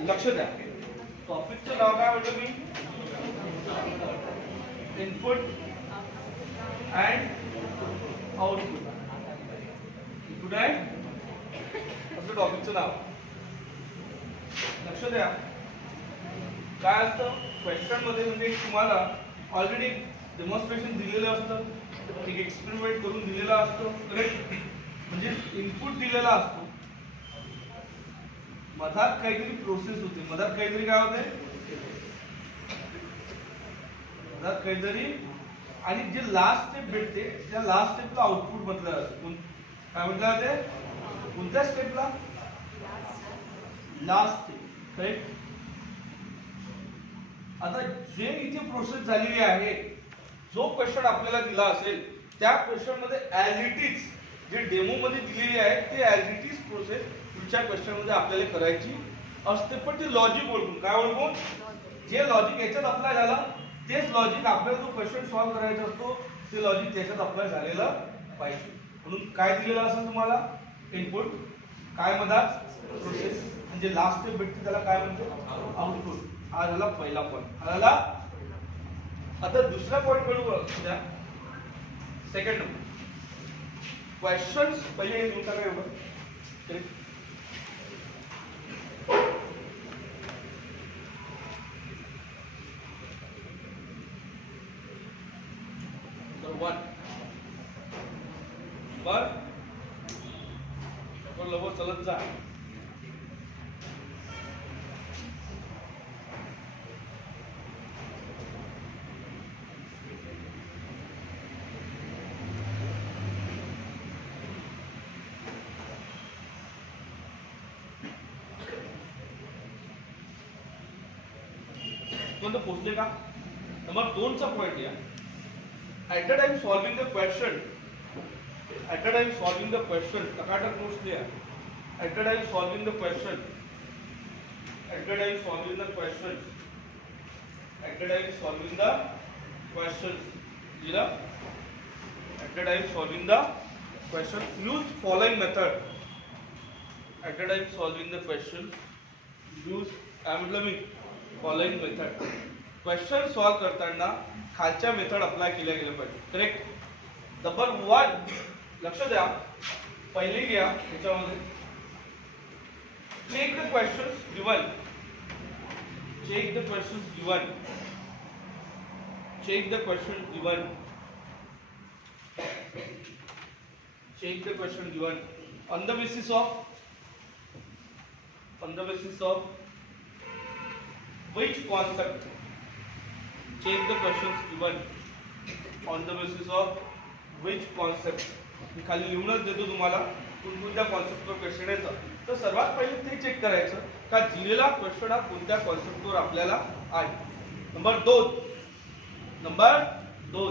लक्ष द्या. टॉपिकचं नाव काय म्हटलं मी? Input and output. Input and असं टॉपिकचं नाव. लक्ष द्या. काय असतं क्वेश्चन मध्ये, म्हणजे तुम्हाला ऑलरेडी डेमॉन्स्ट्रेशन दिलेलं असतं, एक एक्सपेरिमेंट करून दिलेला असतो, करेक्ट? म्हणजे इनपुट दिलेला असतो, मधात काहीतरी प्रोसेस होते, मधात काहीतरी काय होते, मधात काहीतरी, आणि जे लास्ट स्टेप भेटते त्या लास्ट स्टेपला आउटपुट म्हटलं जातं. काय म्हटलं जाते? कोणत्या स्टेपला? Last step, correct? आता जे इथे प्रोसेस झालेली आहे, जो क्वेश्चन आपल्याला दिला असेल त्या क्वेश्चन मध्ये ऍज इट इज जे डेमो मध्ये दिलेली आहे ते ऍज इट इज प्रोसेस पुढच्या क्वेश्चन मध्ये आपल्याला करायची असते. पण ते लॉजिक ओळखून, काय ओळखून? जे लॉजिक याच्यात अप्लाय झालं तेच लॉजिक आपल्याला जो क्वेश्चन सॉल्व्ह करायचा असतो ते लॉजिक त्याच्यात अप्लाय झालेलं पाहिजे. म्हणून काय दिलेलं असेल तुम्हाला? इनपुट, काय मधात प्रोसेस, म्हणजे लास्ट स्टेप भेटते त्याला काय म्हणतो? आउटपुट. हा झाला पहिला पॉईंट. हा झाला. आता दुसरा पॉईंट कडू द्या. सेकंड क्वेश्चन्स पहिले हे लिहून टाका एवढं. वन चलत जा. तो पोचले का? नंबर 2 चा पॉइंट या. At the time solving the question, at the time solving the question, टकाटक नोट्स लिया. At the time solving the question, at the time solving the question, at the time solving the question, लिहिला. At the time solving the question use following method. At the time solving the question use, काय म्हटलं मी? Following method. Question solve करताना खालच्या method apply केल्या गेल्या पाहिजे, correct? Number 1 लक्ष द्या. पहिले घ्या त्याच्यामध्ये check the questions given, check the questions given, check the question given, check the question given on the basis of, on the basis of which concept? Check the questions given on the basis of which concept. मी खाली लिहूनच देतो तुम्हाला कोणत्या कॉन्सेप्टवर question येतं. तर सर्वात पहिले ते check करायचं का दिलेला क्वेश्चन हा कोणत्या कॉन्सेप्टवर आपल्याला आहे. Number 2, number 2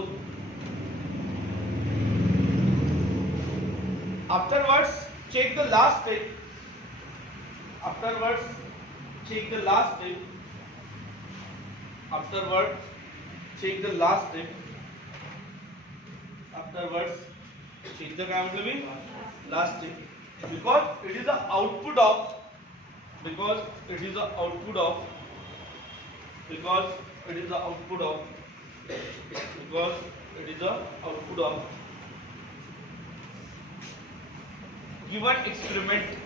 afterwards check the last step. Afterwards, check the last step. Afterwards, check the last step. Afterwards, check the काय म्हटलं मी? Last step. Because it is the output of. Because it is the output of. Because it is the output of. Because it is the output of given experiment.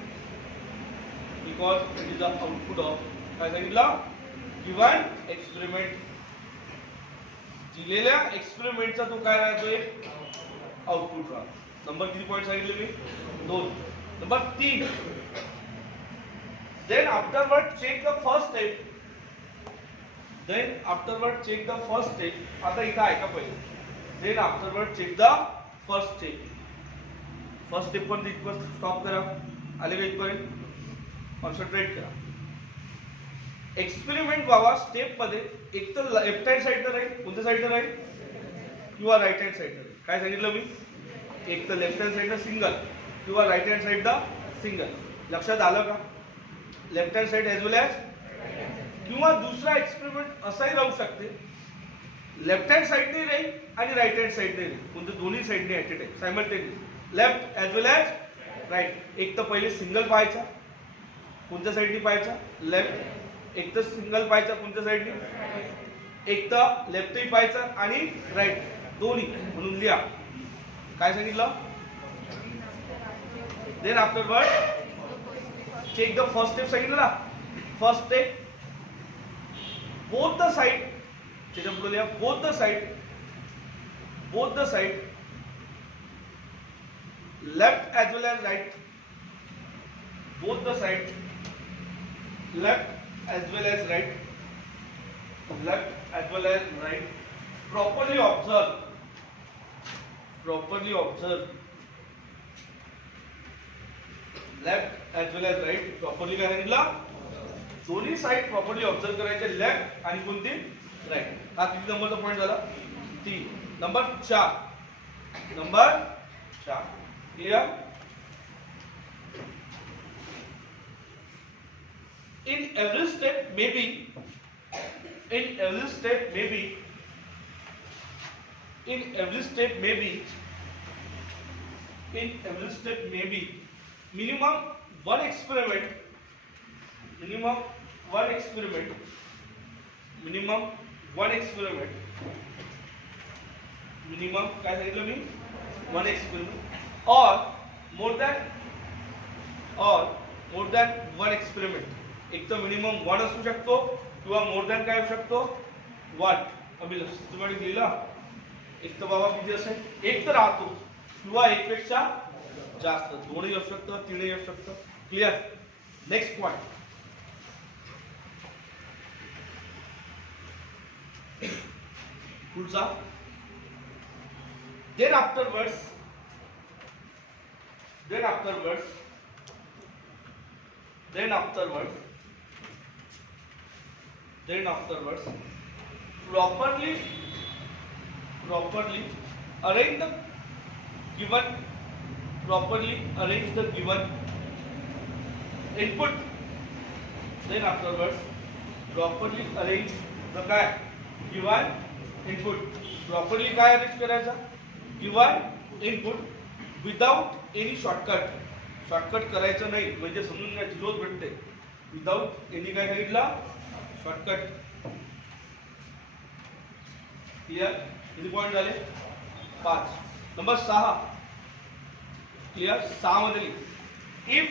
Because it is the output of, काय सांगितलं? Given experiment. दिलेल्या एक्सपेरिमेंटचा तो काय राहतोय? Output राहतो. Number किती point सांगितले मी? 2. Number 3 then afterward check the first step. Then afterward check the first step. आता इथं ऐका पहिले. Then afterward check the first step. First step पण इथपर्यंत स्टॉप करा. आले का इथपर्यंत? कॉन्सन्ट्रेट करा. एक्सपेरिमेंट व्हावा स्टेप मध्ये एक तर लेफ्ट हँड साइडला राहील, कोणत्या साइडला राहील? किंवा राईट हँड साइडला राहील. काय सांगितलं मी? एक तर लेफ्ट हँड साइडला सिंगल किंवा राईट हँड साइडला सिंगल. लक्षात आलं का? Left hand side age well age, किंवा दुसरा एक्सपेरिमेंट असाही राहू शकते, लेफ्ट हँड साइडने राहील आणि राईट हँड साइडने राहील. कोणते? दोन्ही साइडने at a time simultaneous, left as well as right. एक तर पहिले सिंगल पाहायचा, कोणत्या साईडनी पाहायचा लेफ्ट, एक तर सिंगल पाहायचा कोणत्या साईडनी एक तर लेफ्टही पाहायचा आणि राईट दोन्ही म्हणून लिहा काय सांगितलं then afterward check the first step सांगितलं ना first step both the side त्याच्या पुढे लिहा both the side left as well as right both the side left as well as right properly observe left as well as right properly काय सांगितलं दोन्ही side properly observe करायचे left आणि कोणती right हा किती नंबरचा पॉइंट झाला 3 number 4 clear in every step maybe minimum one experiment काय सांगितलं मी one experiment or more than one experiment एक तर मिनिमम 1 असू शकतो किंवा मोर दॅन काय असू शकतो 1 आम्ही सिस्टमॅटिक लिहिला एक तर बाबा किती असेल एक तर राहतो किंवा एक पेक्षा जास्त दोनही असू शकतं तीनही असू शकतं क्लियर नेक्स्ट पॉइंट पुढचा then afterwards properly arrange the given input then afterwards properly arrange the काय given input properly काय अरेंज करायचा given input without any shortcut करायचं नाही म्हणजे समजून घ्या झिरोच भेटते विदाउट एनी काय सांगितलं शॉर्टकट क्लियर किती पॉइंट झाले 5 नंबर 6 क्लियर 6 मध्ये if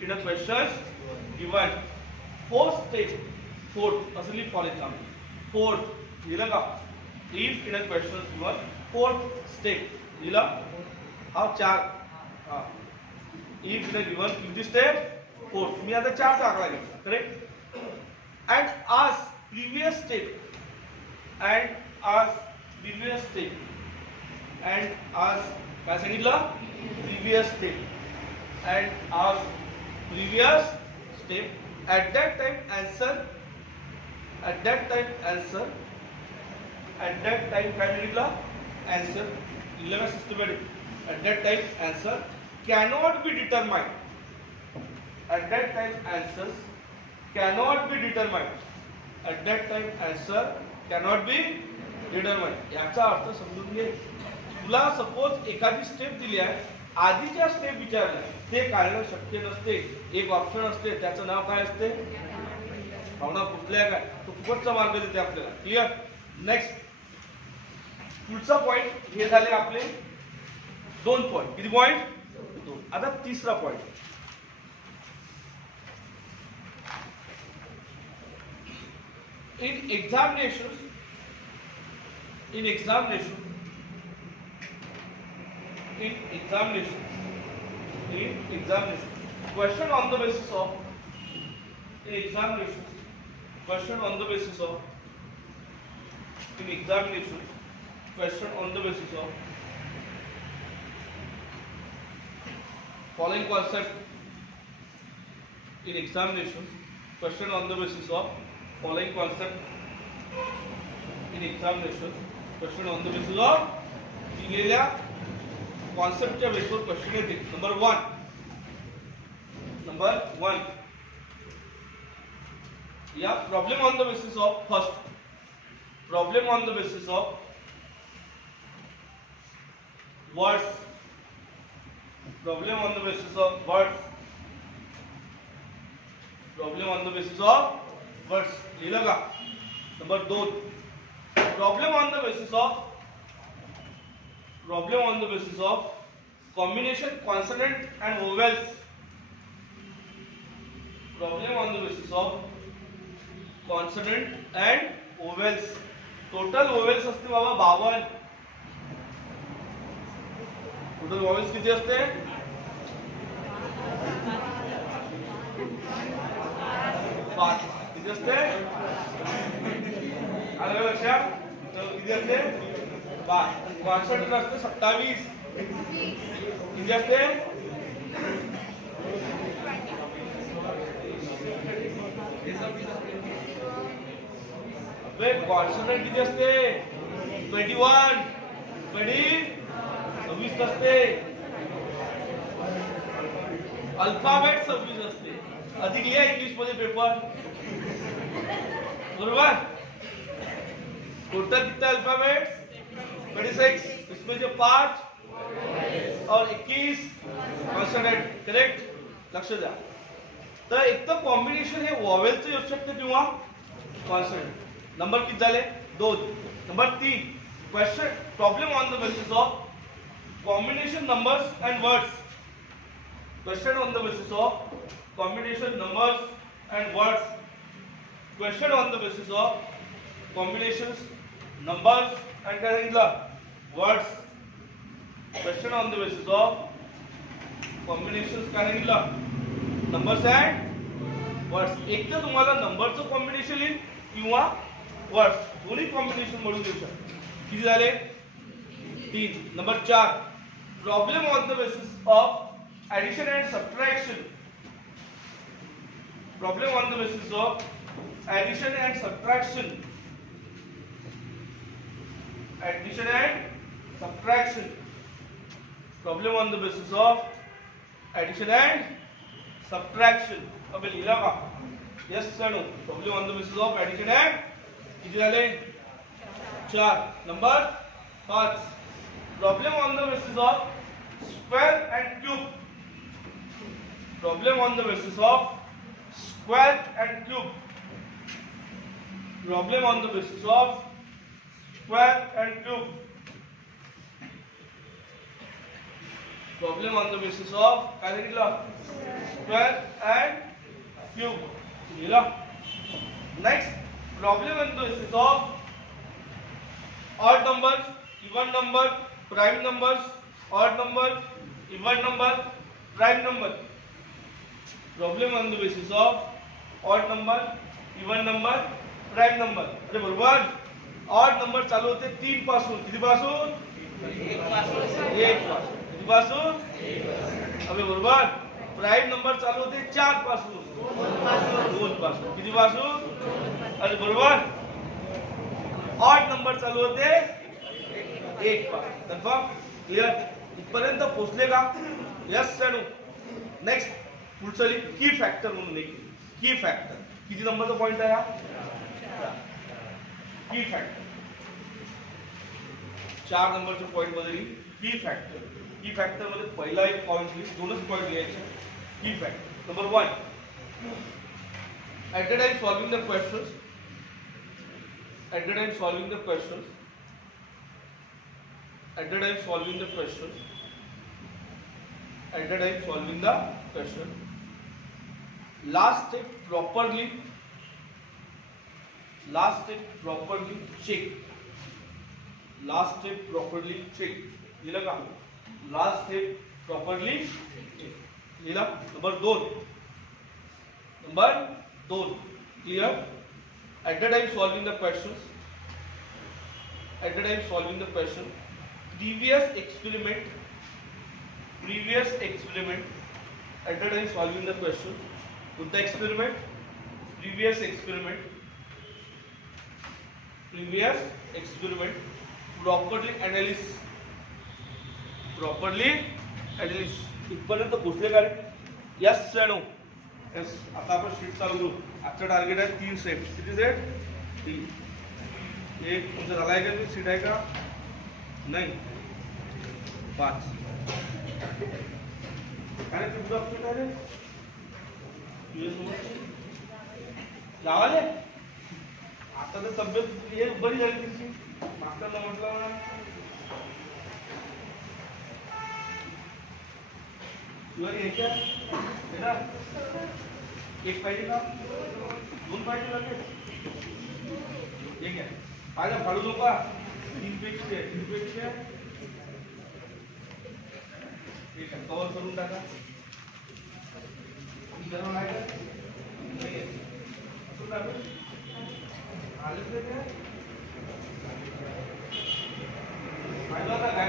in a questions given fourth असली फॉर एक्झाम्पल फोर्थ लिहिलं का if in a questions given fourth step लिहिलं हा 4 हा if in a given किती स्टेप फोर्थ मी आता 4 टाकला घेतला correct and ask previous step काय सांगितलं previous step at that time answer काय सांगितलं answer लिहिलं systematic at that time answer cannot be determined याचा अर्थ समजून घे तुला सपोज एखादी स्टेप दिली आहे आधीच्या स्टेप विचारल्या ते काढणं शक्य नसते एक ऑप्शन असते त्याचं नाव काय असते भावना पुसल्या काय तो फुकटचा मार्ग देते आपल्याला क्लिअर नेक्स्ट पुढचा पॉइंट हे झाले आपले 2 पॉइंट किती पॉइंट 2 आता तिसरा point in examination question on the basis of following concept in examination question on the basis of following concept in examination question on the basis of दिलेल्या कॉन्सेप्टच्या बेसवर question येते नंबर 1 या problem on the basis of first Problem on the basis of words. Problem on the basis of words. Problem on the basis of words. लिहिलं का? Number 2. Problem on the basis of combination consonant and vowels. Problem on the basis of consonant and vowels. Total vowels असते बाबा 52. Total vowels किती असते? 5. किती असते? आलं का लक्षात? किती असते? 5. कॉन्सोनंट असते 27. किती असते? अबे कॉन्सोनंट किती असते? 21. 26 असते. अल्फाबेट 26 असते. अधिक लिहा इंग्लिश मध्ये पेपर. बरोबर? टोटल कितने अल्फाबेट? 26. इसमें जो 5 और 21 कॉन्सोनंट. करेक्ट? लक्ष द्या. तर एक तर कॉम्बिनेशन हे वॉवेलचं येऊ शकते किंवा कॉन्सोनंट. नंबर किती झाले? 2. Number 3. Question problem on the basis of combination numbers end words. Question on the basis of combination numbers end words. Question on the basis of combinations numbers end काय सांगितलं? Words. Question on the basis of combinations काय सांगितलं? Numbers and words. एक तर तुम्हाला नंबरचं combination येईल किंवा वर्ड्स दोन्ही कॉम्बिनेशन म्हणून देऊ शकतो. किती झाले? 3. Number 4. Problem on the basis of addition and subtraction. Problem on the basis of addition and subtraction. Addition and subtraction. Problem on the basis of addition and subtraction. अबे लिहिला का? Yes sir no. Problem on the basis of addition and किती झाले? 4. Number 5. Problem on the basis of square and cube. Problem on the basis of square and cube. Problem on the basis of square and cube. Problem on the basis of काय सांगितलं? Square and cube. लिहिला. Next problem on the basis of odd numbers, even number, prime numbers, odd number, even number, prime number. Problem on the basis of odd number, even number, prime number. अरे बरोबर. odd number चालू होते 3 पासून. किती पासून? 1 पासून. 1 पासून. किती पासून? 1 पासून. अबे बरोबर. प्राइम नंबर चालू होते 4 पासून. 2 पासून. किती पासून? अरे बरोबर. ऑड नंबर चालू होते 1 पासून. कन्फर्म? क्लियर? इथपर्यंत पोहोचले का? Yes sir. नेक्स्ट पुढचं की फॅक्टर म्हणून एक. की फॅक्टर किती नंबरचा पॉइंट आहे हा? की फॅक्टर 4 नंबरच्या पॉइंट मध्ये की फॅक्टर. की फॅक्टर मध्ये पहिला एक पॉइंट लिहि. 2च पॉइंट लिहायचे. की factor. Number 1. At the time solving the questions. At the time solving the questions, at the time solving the questions, at the time solving the question, last step properly check. Last step properly check. लिहिलं का? Last step properly check. लिहिलं. Number 2. Clear? At the time solving the questions, previous experiment, at the time solving the question, with the experiment, previous experiment, properly analyze. इथपर्यंत पोहोचले का रे? Yes sir no. Yes. आता आपण sheet चालू करू. आजचं टार्गेट आहे 3 सेट. किती सेट? 3. एक तुमचं झालाय का? सीट आहे का? नाही. 5 काय ते तुझं ऑप्शन आहे गावाले आता तर तब्येत हे बरी झाली तिची मागताना म्हटलं ना तुला एक पाहिजे का? 2 पाहिजे लागेल. एक आहे पाहिजे फाडू नका. 3 पेक्षा ठीक आहे कव्हर करून टाका. फायदा काय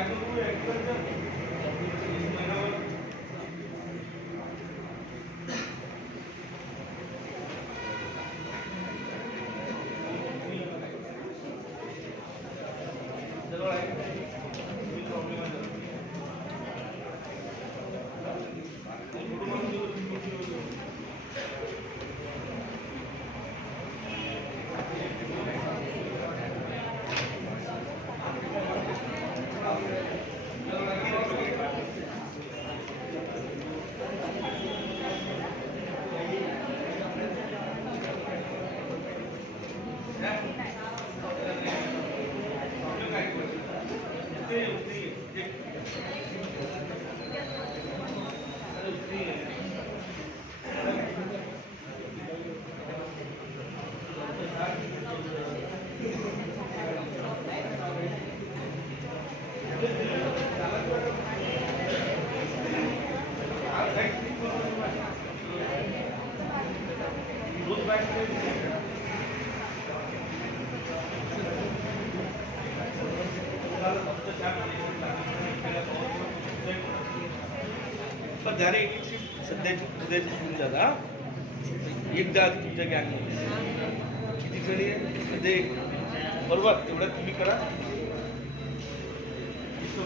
जरा एक सध्याची उद्याची घेऊन जाता एकदा तुमच्या गॅंगमध्ये किती जणी म्हणजे बरोबर तेवढं तुम्ही करा.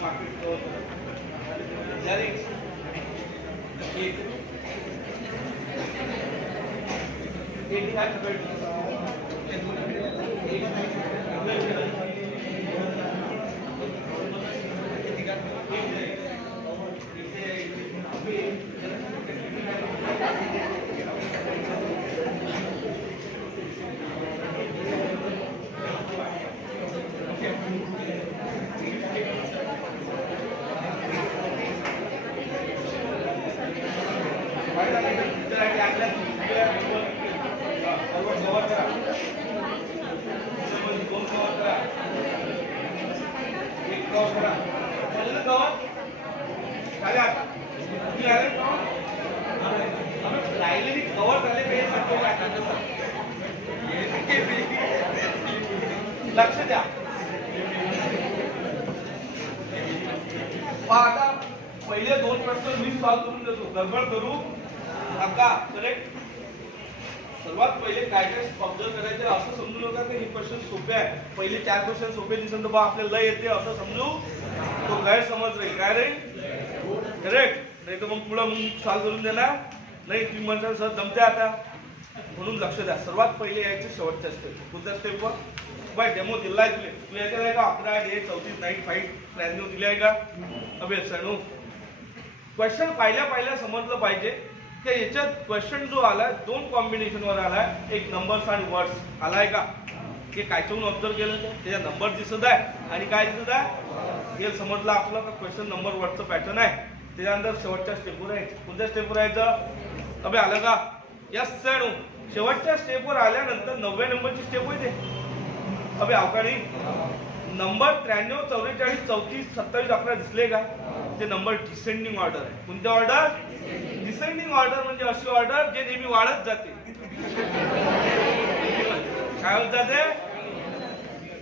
मार्केट जरा एक लक्ष द्या. आता पहिले 2 प्रश्न मी सॉल्व्ह करून देतो. गडबड करू नका. करेक्ट. सर्वात पहिले काय काय ऑब्झर्व करायचं असं समजू नका की हे क्वेश्चन सोपे आहे. पहिले 4 क्वेश्चन सोपे दिसत बा आपल्याला येते असं समजू तो गैरसमज राहील. काय रे करेक्ट. नाही तर मग पुढं मग सॉल्व्ह करून देणार नाही. तुम्ही म्हणता सर जमते आता म्हणून लक्ष द्या. सर्वात पहिले यायचे शेवटच्या स्टेप. कोणत्या स्टेपवर बाय डेमो दिलाय तुले. तू याच्यात आहे का 11 डे 34 नाईट फाईट 93 दिली आहे का? अबे सणू क्वेश्चन पाहिल्या समजलं पाहिजे की याच्यात क्वेश्चन जो आलाय 2 कॉम्बिनेशनवर आलाय. एक नंबर्स आणि वर्ड्स आलाय का? हे कायच्याहून ऑब्झर्व केलं त्याच्या नंबर दिसत आहे आणि काय दिसत आहे हे समजलं आपलं का क्वेश्चन नंबर वर्डचं पॅटर्न आहे. त्याच्यानंतर शेवटच्या स्टेपवर आहे. कोणत्या स्टेपवर यायचं? अबे आलं का? यस सणू. शेवटच्या स्टेपवर आल्यानंतर 90 नंबरची स्टेप होते. अबे अवकाळी नंबर 93 44 34 27 11 दिसले का? ते नंबर डिसेंडिंग ऑर्डर आहे. कोणत्या ऑर्डर? डिसेंडिंग ऑर्डर म्हणजे अशी ऑर्डर जे नेहमी वाढत जाते. काय होत जाते?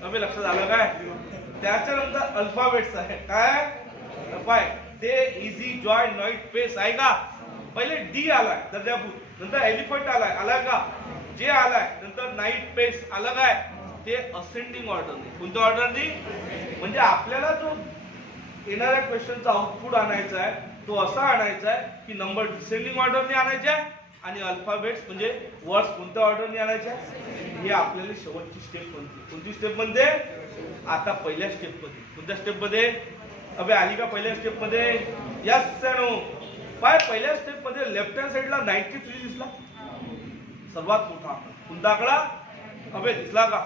अबे लक्षात आलं काय? त्याच्यानंतर अल्फाबेट्स आहे. काय पाय ते इझी जॉय नॉईट पेस आहे का? पहिले डी आलाय दर्जाभूत. नंतर एलिफंट आलाय का? जे आलाय नंतर नाईट पेस आलं काय? ते असेंडिंग ऑर्डर नाही. कोणत्या ऑर्डरनी? म्हणजे आपल्याला जो येणाऱ्या क्वेश्चनचा आउटपुट आणायचा आहे तो असा आणायचा आहे की नंबर डिसेंडिंग ऑर्डरने आणायचा आहे आणि अल्फाबेट्स म्हणजे वर्ड्स कोणत्या ऑर्डरने आणायच्या हे आपल्याला शेवटची स्टेप म्हणते. कोणती स्टेप म्हणते? आता पहिल्या स्टेप मध्ये. कोणत्या स्टेप मध्ये? अबे आली का पहिल्या स्टेप मध्ये? Yes no. पहिल्या स्टेप मध्ये लेफ्ट हँड साइडला 93 दिसला, सर्वात मोठा. कोणता आकडा? अबे दिसला का?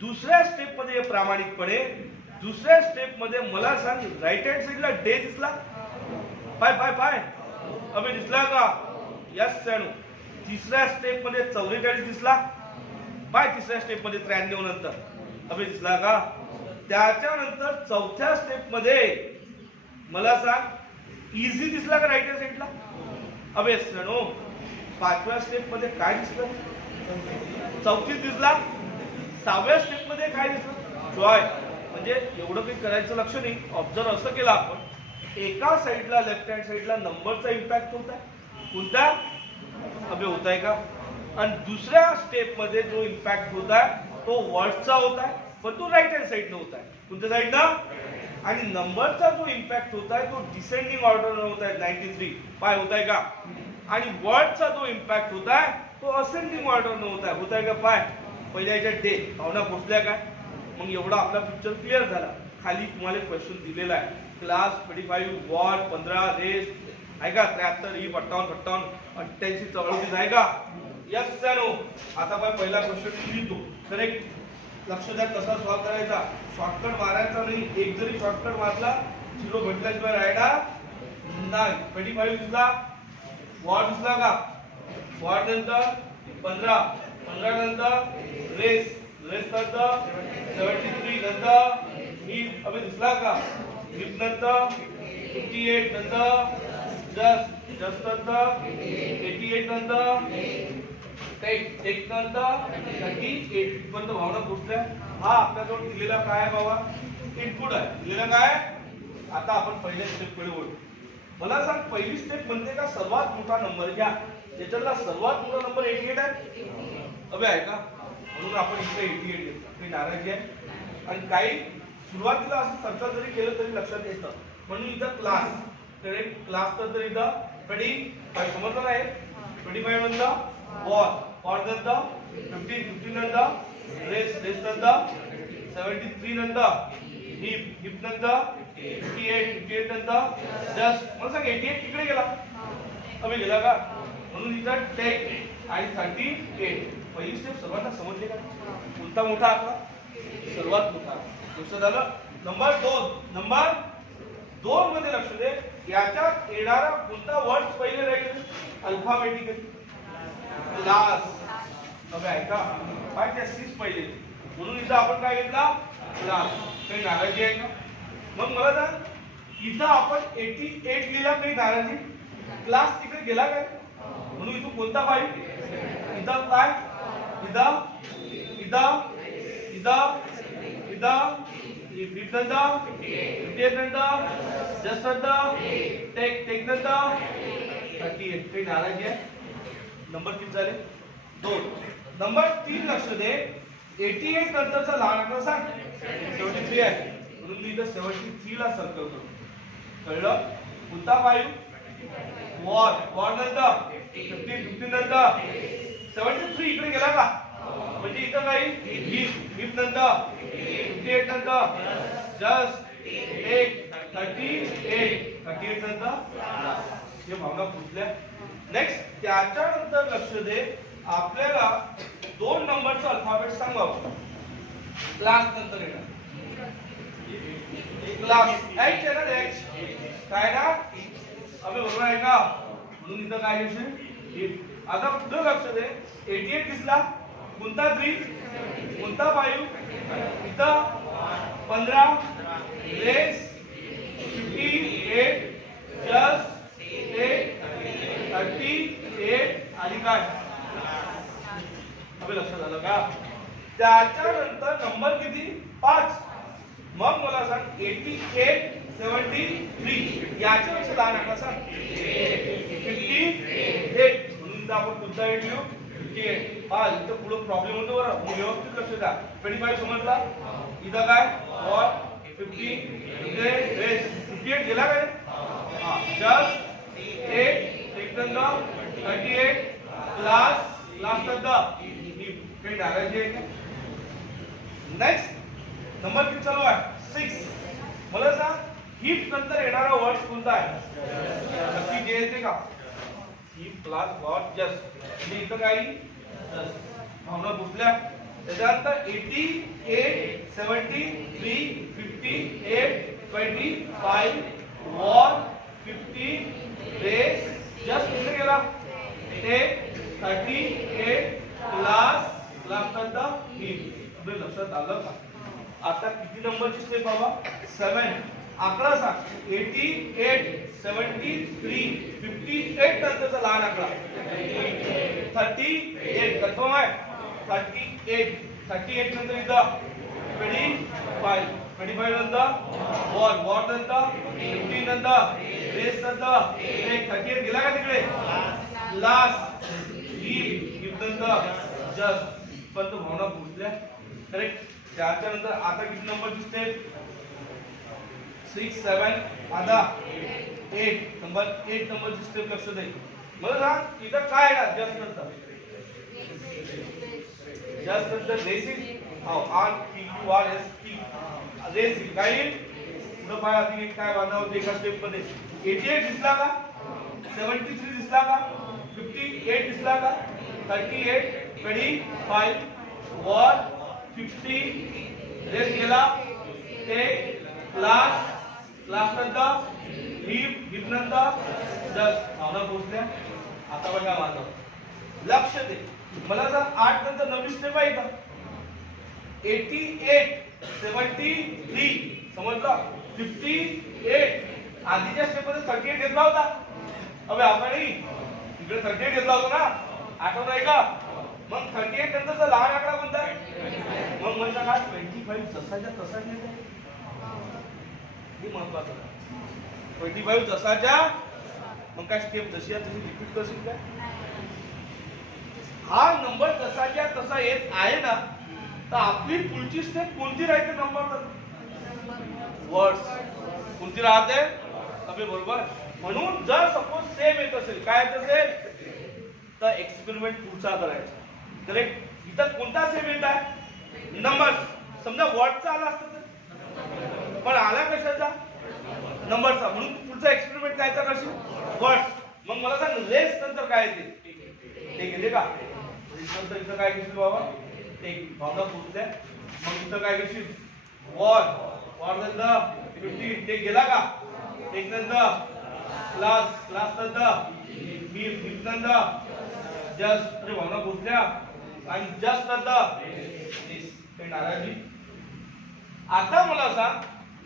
दुसऱ्या स्टेप मध्ये प्रामाणिकपणे दुसऱ्या स्टेप मध्ये मला सांग, राईट हँड साइडला डे दिसला? पाय अबे दिसला का? Yes no. तिसऱ्या स्टेप मध्ये 44 दिसला? तिसऱ्या स्टेप मध्ये 93 नंतर अबे दिसला का? त्याच्यानंतर चौथ्या स्टेप मध्ये मला सांग, इझी दिसला का राईट हँड साइडला? अबे नो. पाचव्या स्टेप मध्ये काय दिसलं? 34 दिसला. सहाव्या स्टेप मध्ये काय दिसलं? जॉय. म्हणजे एवढं काही करायचं लक्ष नाही. ऑब्झर्व असं केलं आपण, एका साइडला लेफ्ट हँड साइडला नंबरचा इम्पॅक्ट होत आहे. कोणता? अबे होत आहे का? आणि दुसऱ्या स्टेप मध्ये जो इम्पॅक्ट होत आहे तो वर्डचा होत आहे, पण तो राईट हँड साइडनं होत आहे. कोणत्या साइडनं? आणि नंबरचा जो इम्पॅक्ट होत आहे तो डिसेंडिंग ऑर्डरनं होत आहे. 93 होत आहे का? आणि वर्डचा जो इम्पॅक्ट होत आहे तो असेंडिंग ऑर्डरनं होत आहे. होत आहे का? पहिल्या याच्यात डे. भावना पोचल्या काय? मग एवढा आपला पिक्चर क्लिअर झाला. खाली तुम्हाला क्वेश्चन दिलेला आहे. क्लास 25 वॉर्ड 15 रेस आहे का? 73 ही 58 88 44 आहे का? Yes no. आता पहिला क्वेश्चन लिहितो. करेक्ट. लक्ष द्या कसा सॉल्व करायचा. शॉर्टकट मारायचा नाही. एक जरी शॉर्टकट मारला 0 भेटल्याशिवाय राहणार नाही. 25 दिसला? वॉर्ड दिसला का? वॉर्ड नंतर 15 नंतर रेस नंतर 73 नंतर हीप. अबे दिसला का? हीप नंतर 58 नंतर जस्ट नंतर 88 नंतर टेक नंतर 38 पर्यंत भावना पोहोचल्या. हा आपल्याजवळ दिलेला काय आहे बाबा? इनपुट आहे. दिलेला काय? आता आपण पहिल्या स्टेप कडे वळू. मला सांग, पहिली स्टेप म्हणते का सर्वात मोठा नंबर घ्या. त्याच्यातला सर्वात मोठा नंबर 88 आहे. अबे आहे का? म्हणून आपण इथे 88 घेतला. काही नाराजी आहे? आणि काही सुरुवातीला असं सर्च जरी केलं तरी लक्षात येतं. म्हणून इथं क्लास. करेक्ट. क्लास तर इथं 25 समजलं नाही? 25 नंतर वॉर नंतर 15 नंतर रेस नंतर 73 नंतर हीप नंतर 58 नंतर जस्ट. मला सांग 88 तिकडे गेला? अबे गेला का? म्हणून इथं टेक आणि 38. पहिली स्टेप सर्वांना समजली का? कोणता मोठा आकडा? सर्वात मोठा. दुसरं झालं नंबर 2 मध्ये लक्ष दे. याच्यात येणारा कोणता वर्ड पहिले राहील? अल्फाबेटिकली. क्लास. अबे आहे का? त्या 6 पहिले. म्हणून इथं आपण काय घेतला? क्लास. काही नाराजी आहे का? मग मला सांग, इथं आपण 88 लिहिला, काही नाराजी? क्लास तिकडे गेला काय? म्हणून इथं कोणता पाहिजे? इथं काय? इथं नंतर जस्ट नंतर टेक नंतर 38. काही नाराजी आहे? नंबर किती झाले? 2. नंबर 3 लक्ष दे. 88 नंतरचा लहान आकडा सांग. 73 आहे. म्हणून मी इथं 73 ला सर्कल करतो. कळलं? कोणता 5? वॉर नंतर 15 नंतर 73 इकडे गेला का? म्हणजे इथं काही हीप नंतर 58 नंतर जस्ट टेक 38 नंतर. हे भावना पुढल्या. नेक्स्ट त्याच्यानंतर लक्ष दे. आपल्याला 2 नंबरचा अल्फाबेट सांगावं. क्लास नंतर येणार क्लास एच आहे ना? एच काय ना? अबे बरोबर आहे का? म्हणून इथं काय लिहायचं? आता पुढे लक्ष दे. 88 दिसला? कोणता 3? कोणता 5? इथं 15 रेस 58 जस्ट टेक 38 आणि काय? अबे लक्षात आलं का? त्याच्यानंतर नंबर किती? 5. मग मला सांग 88 73 याच्यापेक्षा लहान आकडा सांग. 58. म्हणून आपण कोणता 8 लिहू? 58. हा इथं पुढे प्रॉब्लेम होतो बरं. मग व्यवस्थित लक्ष द्या. 25 समजला? इथं काय? वॉर 15 रेस 58 गेला काय? हा जस्ट टेक नंतर 38 क्लास काही डागायची आहे का? नेक्स्ट नंबर किती चालू आहे 6. मला सांग हीप नंतर येणारा वर्ड कोणता आहे? नक्की जे येते का? हीप प्लस व्हॉट जस्ट म्हणजे इथं काही भावना पुसल्या त्याच्यानंतर 88 73 58 25 वॉर 50 रेस जस्ट कुठे गेला? टेक 38 क्लास नंतर हीप. आपल्या लक्षात आलं का? आता किती नंबरची स्टेप बाबा? 7. आकडा सांग 88 73 58 नंतरचा लहान आकडा 38. कन्फर्म आहे? 38 नंतर इथं 25 नंतर वॉर नंतर 50 नंतर रेस नंतर 38 गेला का तिकडे? लास्ट हीप नंतर जस्ट पण तो भावना पोहोचल्या करेक्ट. त्याच्या नंतर आता किती नंबरची स्टेप? 6 7 आता 8 नंबरची स्टेप लक्ष दे. मला सांग इथं काय आहे? जस्ट नंतर racing R T Q R S T racing काय पुढे पाय आधी काय बांधावं होते एका स्टेप मध्ये. 88 दिसला का? 73 दिसला का? 58 दिसला का? 38 25 वॉर 50 रेस गेला टेक क्लास नंतर हीप नंतर जस्ट भावना पोहोचल्या. आता बघा माझं लक्ष दे. मला जर 8 नंतर नवीन स्टेप आहे का? 88 73 समजलं? 58 आधीच्या स्टेप मध्ये 38 घेतला होता. अबे आपण इकडे 38 घेतला होता ना? आठवत आहे का? मग 38 नंतरचा लहान आकडा कोणता आहे? मग म्हणता का 25 जसाच्या तसा घ्यायचा. हे महत्वाचं आहे. 25 जसाच्या मग काय स्टेप जशी आहे तशी रिपीट करशील काय? हा नंबर जसाच्या तसा येत आहे ना तर आपली पुढची स्टेप कोणती राहते? नंबर वर्ड्स कोणती राहते? अबे बरोबर. म्हणून जर सपोज सेम येत असेल काय येत असेल तर एक्सपेरिमेंट पुढचा करायचा. करेक्ट. इथं कोणता सेम येत आहे? नंबर. समजा वर्डचा आला असता तर पण आला कशाचा? नंबरचा. म्हणून तू पुढचा एक्सपेरिमेंट कायचा करशील? वर्ड्स. मग मला सांग रेस नंतर काय येते? ते गेले का? रेस नंतर इथं काय घेशील बाबा? एक भावना पोहोचल्या. मग इथं काय घेशील? वॉर नंतर 50 ते गेला का? एक नंतर क्लास नंतर हीप नंतर जस्ट अरे भावना पोहोचल्या आणि जस्ट नंतर नाराजी. आता मला सांग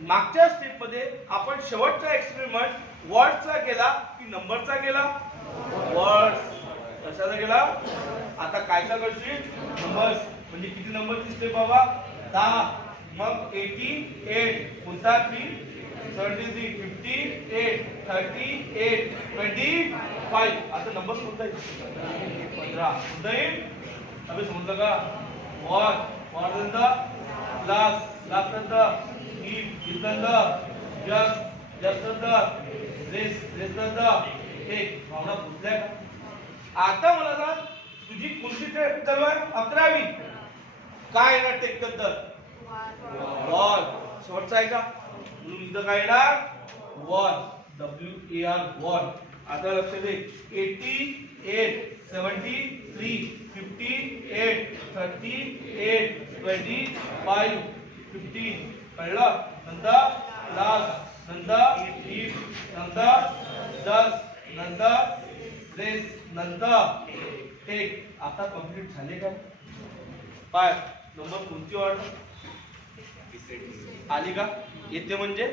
मागच्या स्टेप मध्ये आपण शेवटचा एक्सपेरिमेंट वर्डचा केला की नंबरचा केला? वर्ड्स. कशाचा केला? आता कायचा करशील? नंबर्स. म्हणजे किती नंबरची स्टेप बाबा? 10. मग 88 कोणता 3 73 58 38 25. आता नंबर कोणता आहे? 15. कोणता येईल? अबे समजलं का? वॉर नंतर क्लास नंतर हीप नंतर जस्ट नंतर रेस नंतर एक भावना पुसल्या का? आता मला सांग तुझी कोणती टेक चालू आहे? 11वी. काय येणार टेक नंतर? वॉर. शेवटचा आहे का? म्हणून इथं काय येणार? वॉर. WAR war. आता लक्ष दे 88 73 58 38 25 50 कळलं? नंतर क्लास नंतर हीप नंतर जस्ट नंतर रेस नंतर टेक. आता कंप्लीट झाले काय? पाय नंबर कोणती ऑर्डर आली का? येते म्हणजे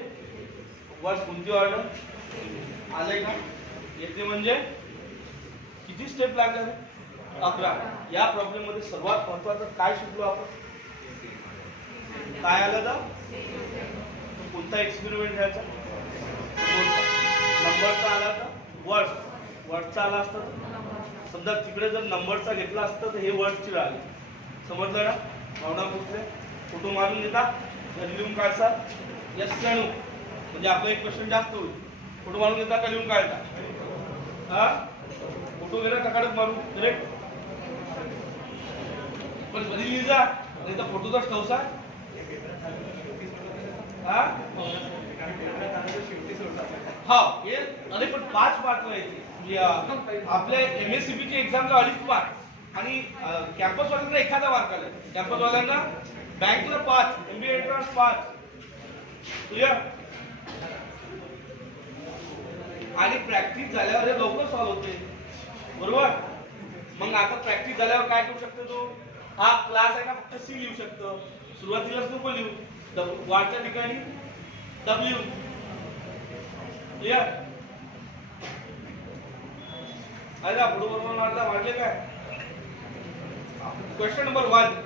वर्ड कोणती ऑर्डर आले का? येते म्हणजे किती स्टेप लागणार? 11. या प्रॉब्लेम मध्ये सर्वात महत्वाचं काय शिकलो आपण? काय आलं तर कोणता एक्सपेरिमेंट घ्यायचा? नंबरचा आला तर वर्डचा आला असता तर समजा तिकडे जर नंबरचा घेतला असता तर हे वर्डची राहिली. समजलं ना? भावना कुठले फोटो मारून देतात घरी लिहून काढतात. यस जाणू म्हणजे आपला एक क्वेश्चन जास्त होईल. फोटो मारून देतात का लिहून काढतात? हा फोटो घेणं टकाटक मारू करेक्ट पण कधी लिहिजा नाही तर फोटोचाच ठवसा हा हा हे अरे पण 5 मार्क व्हायचे आपल्या MSCB ची एक्झामला 2.5 मार्क आणि कॅम्पस वाल्यांना एखादा मार्क आला कॅम्पस वाल्यांना बँकला 5 MBA एंट्रन्स 5 क्लियर आणि प्रॅक्टिस झाल्यावर हे लवकर सॉल्व्ह होते बरोबर मग आता प्रॅक्टिस झाल्यावर काय करू शकतो तो हा क्लास आहे ना फक्त सी लिहू शकतो सुरुवातीलाच नको लिहू वाढच्या ठिकाणी W क्लियर अरे बरोबर मारता वाढले काय क्वेश्चन नंबर 1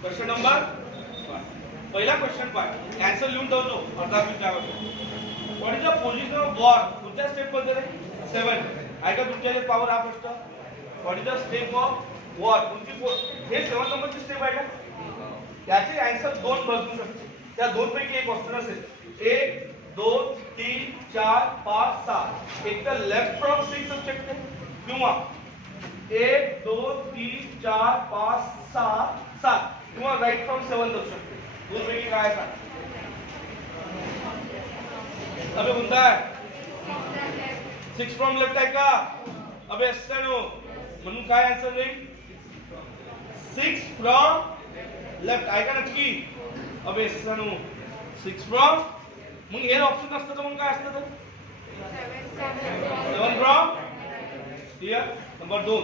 क्वेश्चन नंबर 1 पहिला क्वेश्चन पाय आन्सर लिहून ठेवतो अर्धा मिनिट त्यावर what is the position of war कोणत्या स्टेप मध्ये 7 आहे का तुमच्या पावर हा प्रश्न what is the step of war कोणती हे 7 नंबरची स्टेप आहे का त्याचे आन्सर 2 बदलू शकते त्या दोन पैकी एक ऑप्शन असेल 1 2 3 4 5 6 एक तर लेफ्ट फ्रॉम 6 असू शकते किंवा 1 2 3 4 5 6 7 किंवा राइट फ्रॉम 7 असू शकते दोन पैकी काय सांग अबे कोणता आहे 6 फ्रॉम लेफ्ट आहे का अबे सनो म्हणून काय आन्सर राहील 6 फ्रॉम लेफ्ट आहे का नक्की अबे सनो 6 फ्रॉम मग हे ऑप्शन असतं तर मग काय असतं 7 from clear number 2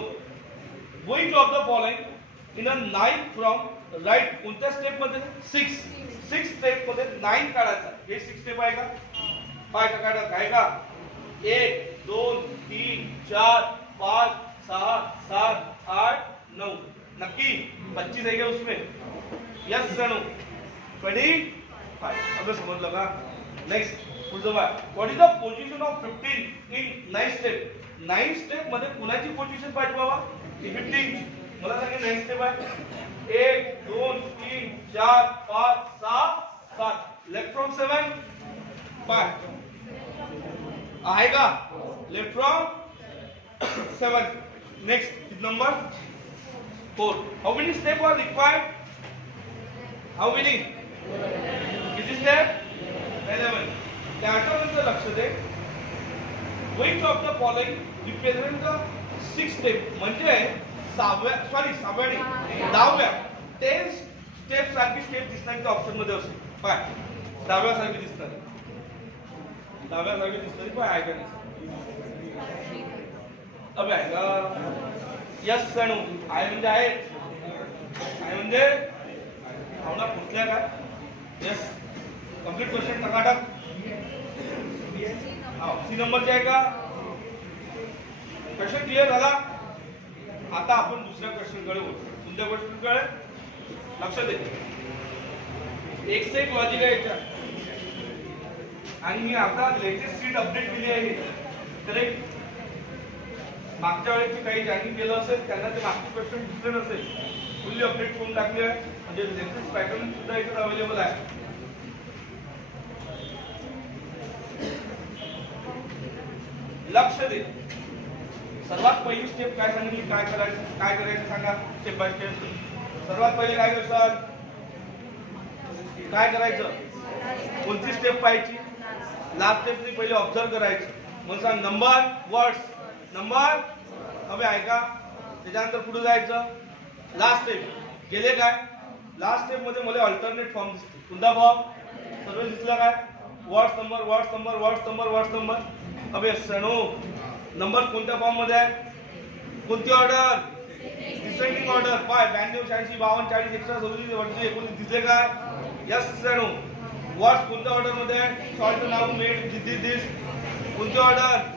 which of the following in a 9 from right कोणत्या स्टेप मध्ये 6 स्टेप मध्ये 9 काढायचा हे 6 स्टेप आहे का काय काढा काय का 1 2 3 4 5 6 7 8 9 नक्की 25 है क्या उसमें यस सनो 25 अब समझ लगा नेक्स्ट पुढचं बघा what is the position of 15 in 9 step 9 step मध्ये कोणाची पोझिशन पाहिजे बाबा 15 मला सांगा 9 स्टेप आहे 1 2 3 4 5 6 7 लेफ्ट फ्रॉम 7 5 आहे का left from 7 next number 4 how many step are required how many किती स्टेप 11 त्याच्यानंतर लक्ष दे which of the following represent the 6 step म्हणजे 10व्या 10 स्टेप सारखी स्टेप दिसणार त्या ऑप्शन मध्ये असेल पाय 10व्या सारखी दिसणार 10व्या सारखी दिसणारी पाय आहे का नाही अब आहे का यस सणू आहे म्हणजे आहे म्हणजे भावना पुसल्या का यस कंप्लीट क्वेश्चन टकाटक सी नंबरचे आहे का क्वेश्चन क्लियर झाला आता आपण दुसऱ्या क्वेश्चन कडे वळू कोणत्या क्वेश्चन कडे लक्ष दे एक से एक लॉजिक आहे याच्यात आणि मी आता लेटेस्ट सीट अपडेट केली आहे करेक्ट मागच्या वेळेची काही ज्यांनी केलं असेल त्यांना ते मागचे क्वेश्चन दिसले नसेल फुल्ली अपडेट करून टाकली आहे म्हणजे लेटेस्ट पॅटर्न सुद्धा इथे अवेलेबल आहे लक्ष दे सर्वात पहिली स्टेप काय सांगितली काय करायचं सांगा स्टेप बाय स्टेप सर्वात पहिले काय करतात काय करायचं कोणती स्टेप पाहायची लास्ट स्टेप पहिले ऑब्झर्व करायचं मग सांग नंबर वर्ड्स नंबर हवे आहे का त्याच्यानंतर पुढे जायचं लास्ट स्टेप गेले काय लास्ट स्टेप मध्ये मला अल्टरनेट फॉर्म दिसते कोणता फॉर्म सर्व दिसला काय words number words number words number words number अबे सणो नंबर कोणत्या फॉर्म मध्ये आहे कोणती ऑर्डर डिसेंडिंग ऑर्डर पाय 92 86 52 40 137 38 19 दिसले काय यस सणो वर्ड्स कोणत्या ऑर्डर मध्ये आहे शॉर्ट नाउन मेड दिस कोणती ऑर्डर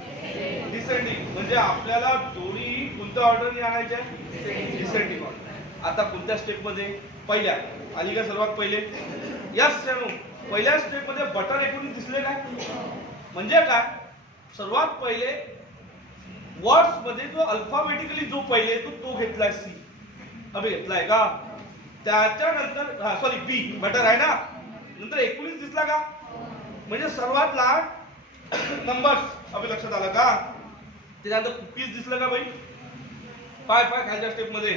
डिसेंडिंग म्हणजे आपल्याला जोडी कोणत्या ऑर्डरने आणायची आहे डिसेंडिंग ऑर्डर आता कोणत्या स्टेप मध्ये पहिल्या आली का सर्वात पहिले यस सणो पहिल्या स्टेप मध्ये बटन एकूण दिसले काय म्हणजे काय सर्वात पहिले वर्ड्स मध्ये जो अल्फाबेटिकली जो पहिले तो घेतलाय सी अबे घेतलाय का त्याच्यानंतर सॉरी बी बटर आहे ना नंतर 19 दिसला का म्हणजे सर्वात लहान नंबर्स अबे लक्षात आलं का त्याच्यानंतर कुकीज दिसलं का भाई पाय खालच्या स्टेप मध्ये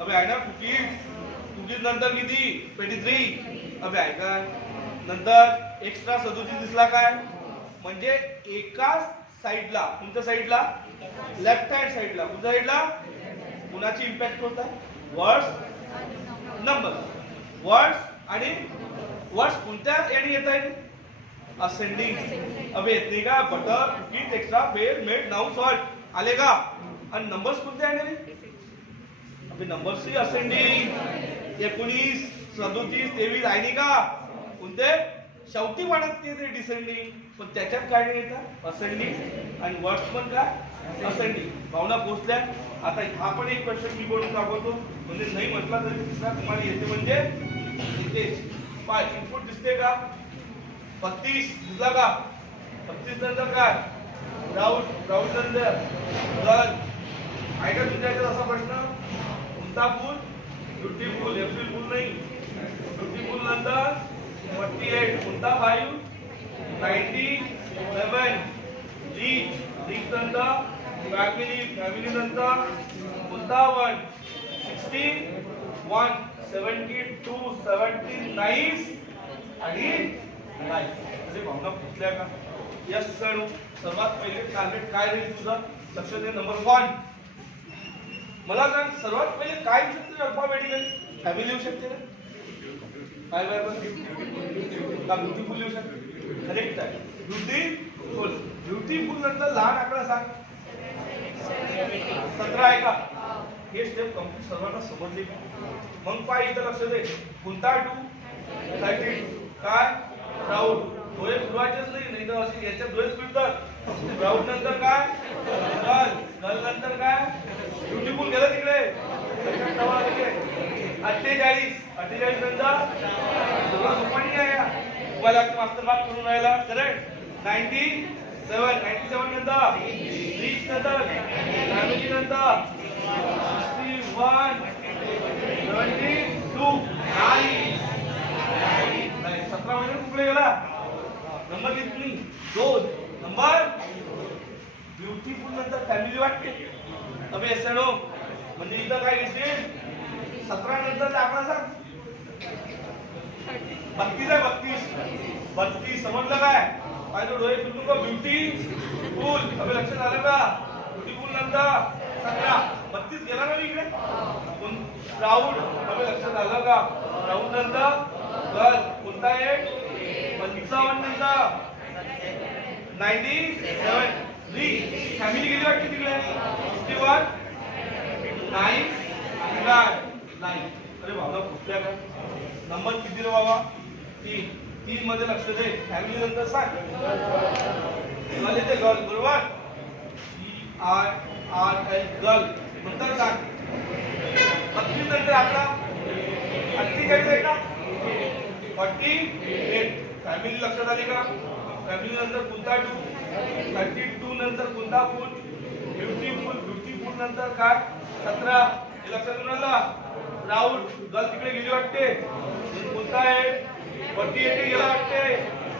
अबे आहे ना कुकीज नंतर किती 23 अबे आहे का नंतर एक्स्ट्रा 37 दिसला काय म्हणजे एकाच साइडला कोणत्या साइडला लेफ्ट हँड साइडला कोणत्या साइडला कुणाची इम्पॅक्ट होत आहे वर्ड्स नंबर्स वर्ड्स आणि वर्ड्स कोणत्या याने येत आहेत असेंडिंग अबे येत नाही का butter cookies extra bell made now salt आले का आणि नंबर्स कोणते आहे रे अबे नंबर्स ही असेंडिंग 19 37 23 आहे नाही का कोणते शेवटी वाढत ते डिसेंडिंग पण त्याच्यात काय नाही येतं असेंडिंग आणि वर्ड्स पण काय असेंडिंग भावना पोहोचल्या आता हा पण एक क्वेश्चन मी बोलून दाखवतो म्हणजे नाही म्हटला तरी तिसरा तुम्हाला येते म्हणजे येते पाय इनपुट दिसते का 32 दिसला का 32 नंतर काय राऊंड नंतर गर्ल आहे का तुमच्या याच्यात असा प्रश्न कोणता फुल ब्युटीफुल एप्रिल फुल नाही ब्युटीफुल नंतर 48 कोणता 5 97 रीच नंतर फॅमिली नंतर कोणता 1 16 1 72 79 आणि अरे भावना पुसल्या का यस सर सर्वात पहिले टार्गेट काय राहील तुझं लक्ष दे नंबर 1 मला सांग सर्वात पहिले काय येऊ शकते अल्फाबेटिकली फॅमिली येऊ शकते ना काय का ब्युटीफुल येऊ शकते करेक्ट आहे ब्युटीफुल नंतर लहान आकडा सांग 17 आहे का हे स्टेप कम्प्लीट सर्वांना समजले मग पाय इथं लक्ष दे कोणता 2 32 काय प्राऊड डोळे फिरवायचेच नाही तर असे याच्यात डोळे फिरतात प्राऊड नंतर काय गर्ल नंतर काय ब्युटीफुल गेलं तिकडे 48 नंतर सगळं सुपाणी आहे तुम्हाला मास्टर मार्क करून राहिला करेक्ट 97 नंतर रीच नंतर फॅमिली नंतर 61 72 नाही 17 महिने कुठे गेला नंबर किती 2 नंबर ब्युटीफुल नंतर फॅमिली वाटते अबे एसएनओ म्हणजे इथं काय दिसेल 17 नंतर आकडा सांग 32 आहे 32 समजलं काय काय तो डोळे फिरून का ब्युटीफुल अबे लक्षात आलं का ब्युटीफुल नंतर 17 32 गेला ना इकडे आपण प्राऊड अबे लक्षात आलं का प्राऊड नंतर गर्ल कोणता आहे 55 नंतर 97 री फॅमिली गेली वाटते तिकडे 61 9 अरे भावना पुढच्या काय नंबर किती रे बाबा 3 मध्ये लक्ष दे फॅमिली नंतर सांग गर्ल येते गर्ल बरोबर GIRL गर्ल नंतर सांग 32 नंतर आपला 48 आहे का 48 फॅमिली लक्षात आली का फॅमिली नंतर कोणता 2 32 नंतर कोणता फुल ब्युटीफुल नंतर काय 17 हे लक्षात येऊन आलं प्राऊड गर्ल तिकडे गेली वाटते कोणता आहे 48 गेला वाटते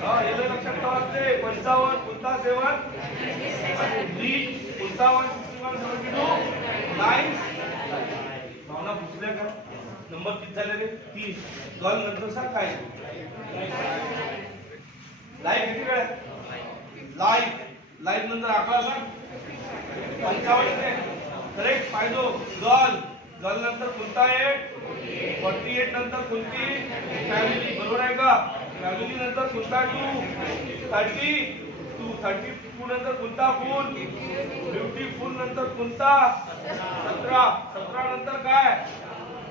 हा हे लक्षात ठेवा वाटते 55 कोणता 7 रीच कोणता 161 72 9 भावना पुसल्या का नंबर किती झाले रे 3 गर्ल नंतर सांग काय लाईफ किती वेळ लाईफ नंतर आकडा सांग 55 येते करेक्ट पाहिजो गर्ल नंतर कोणता आहे 48 नंतर कोणती फॅमिली बरोबर आहे का फॅमिली नंतर कोणता 32 नंतर कोणता फुल ब्युटीफुल नंतर कोणता 17 नंतर काय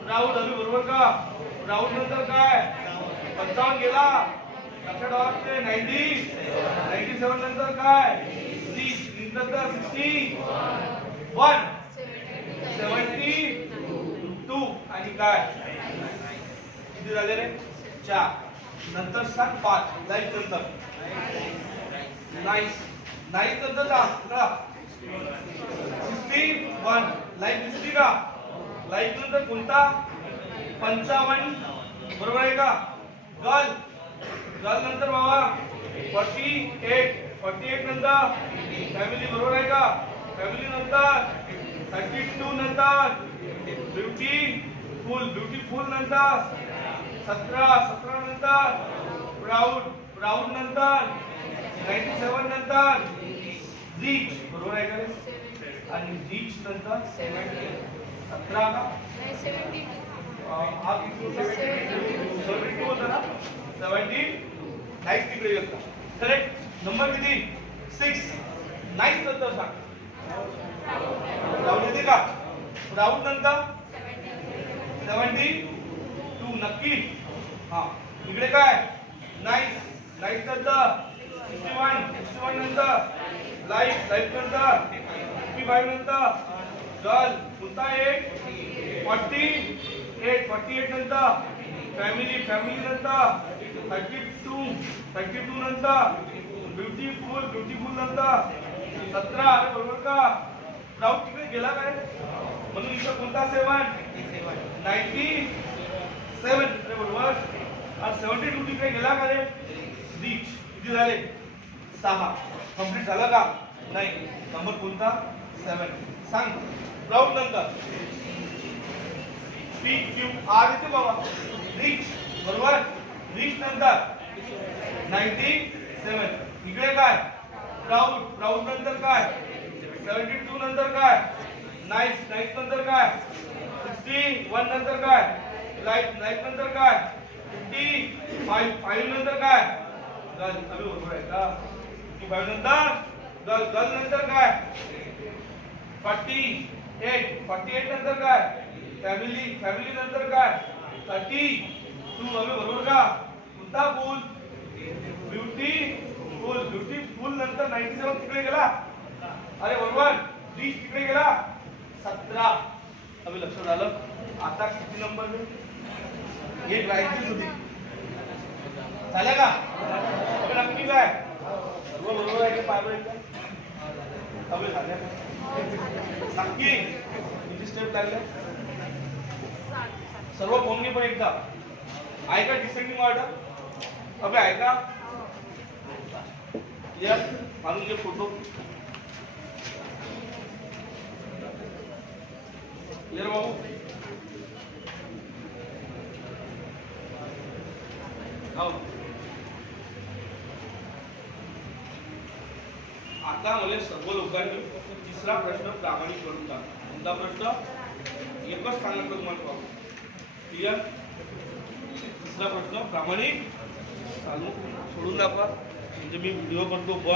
प्राऊड अभि बरोबर का प्राऊड नंतर काय 55 गेला लक्षात वाटते 97 नंतर काय नंतर 61 72 आणि काय किती झाले रे 4 नंतर सांग 5 लाईफ नंतर नाईस नंतर सांग 61 लाईफ दिसली का लाईफ नंतर कोणता 55 बरोबर आहे का गर्ल नंतर बाबा 48 नंतर फॅमिली बरोबर आहे का फॅमिली नंतर 32 नंतर ब्युटीफुल नंतर 17 नंतर प्राऊड नंतर 97 नंतर रिच, बरोबर आहे का रे? आणि रिच नंतर 17 का हा किती 72 होता ना, 70 नाईस तिकडे गेला. करेक्ट. नंबर किती? 6. नाईस नंतर सांग. प्राऊड येते का? प्राऊड नंतर 72 नक्की. हा इकडे काय? नाईस नंतर 61 नंतर लाईफ नंतर 55 नंतर गर्ल कोणता एक 48 नंतर फॅमिली नंतर 32 नंतर ब्युटीफुल नंतर 17. अरे बरोबर का? प्राऊड तिकडे गेला काय? म्हणून इथं कोणता 7 97. अरे बरोबर. आणि 72 तिकडे गेला का रे? रिच. किती झाले? 6. कंप्लीट झाला का? नाही. नंबर कोणता? 7. सांग. प्राऊड नंतर PQR येते बाबा. रिच, बरोबर. रिच नंतर 97. इकडे काय? प्राऊड नंतर काय? 72 नंतर काय? नाईस नंतर काय? 61 नंतर काय? लाईफ नंतर काय? 55 नंतर काय? गर्ल. अरे बरोबर आहे का? 55 नंतर गर्ल नंतर काय? 48 नंतर काय? फॅमिली नंतर काय? 32. अरे बरोबर का? कोणता फुल? ब्युटीफुल नंतर 97 तिकडे गेला. अरे बरोबर. रिच तिकडे गेला. 17. अभी लक्षात आलं. आता किती नंबर? एक राहायचीच होती. झालं का? नक्की काय? सर्व बरोबर आहे का? पाय अभी झाल्या नक्की किती स्टेप लागले? सर्व फोन पण एकदा ऐका. डिसेंडिंग ऑर्डर अबे ऐका. क्लियर? मारून घे फोटो. क्लियर बाबू? आता मला सर्व लोकांनी तिसरा प्रश्न प्रामाणिक करून टाका. कोणता प्रश्न? एकच सांगितलं तुम्हाला बाबू. क्लियर? तिसरा प्रश्न प्रामाणिक चालू सोडून दाखवा. म्हणजे मी व्हिडिओ करतो.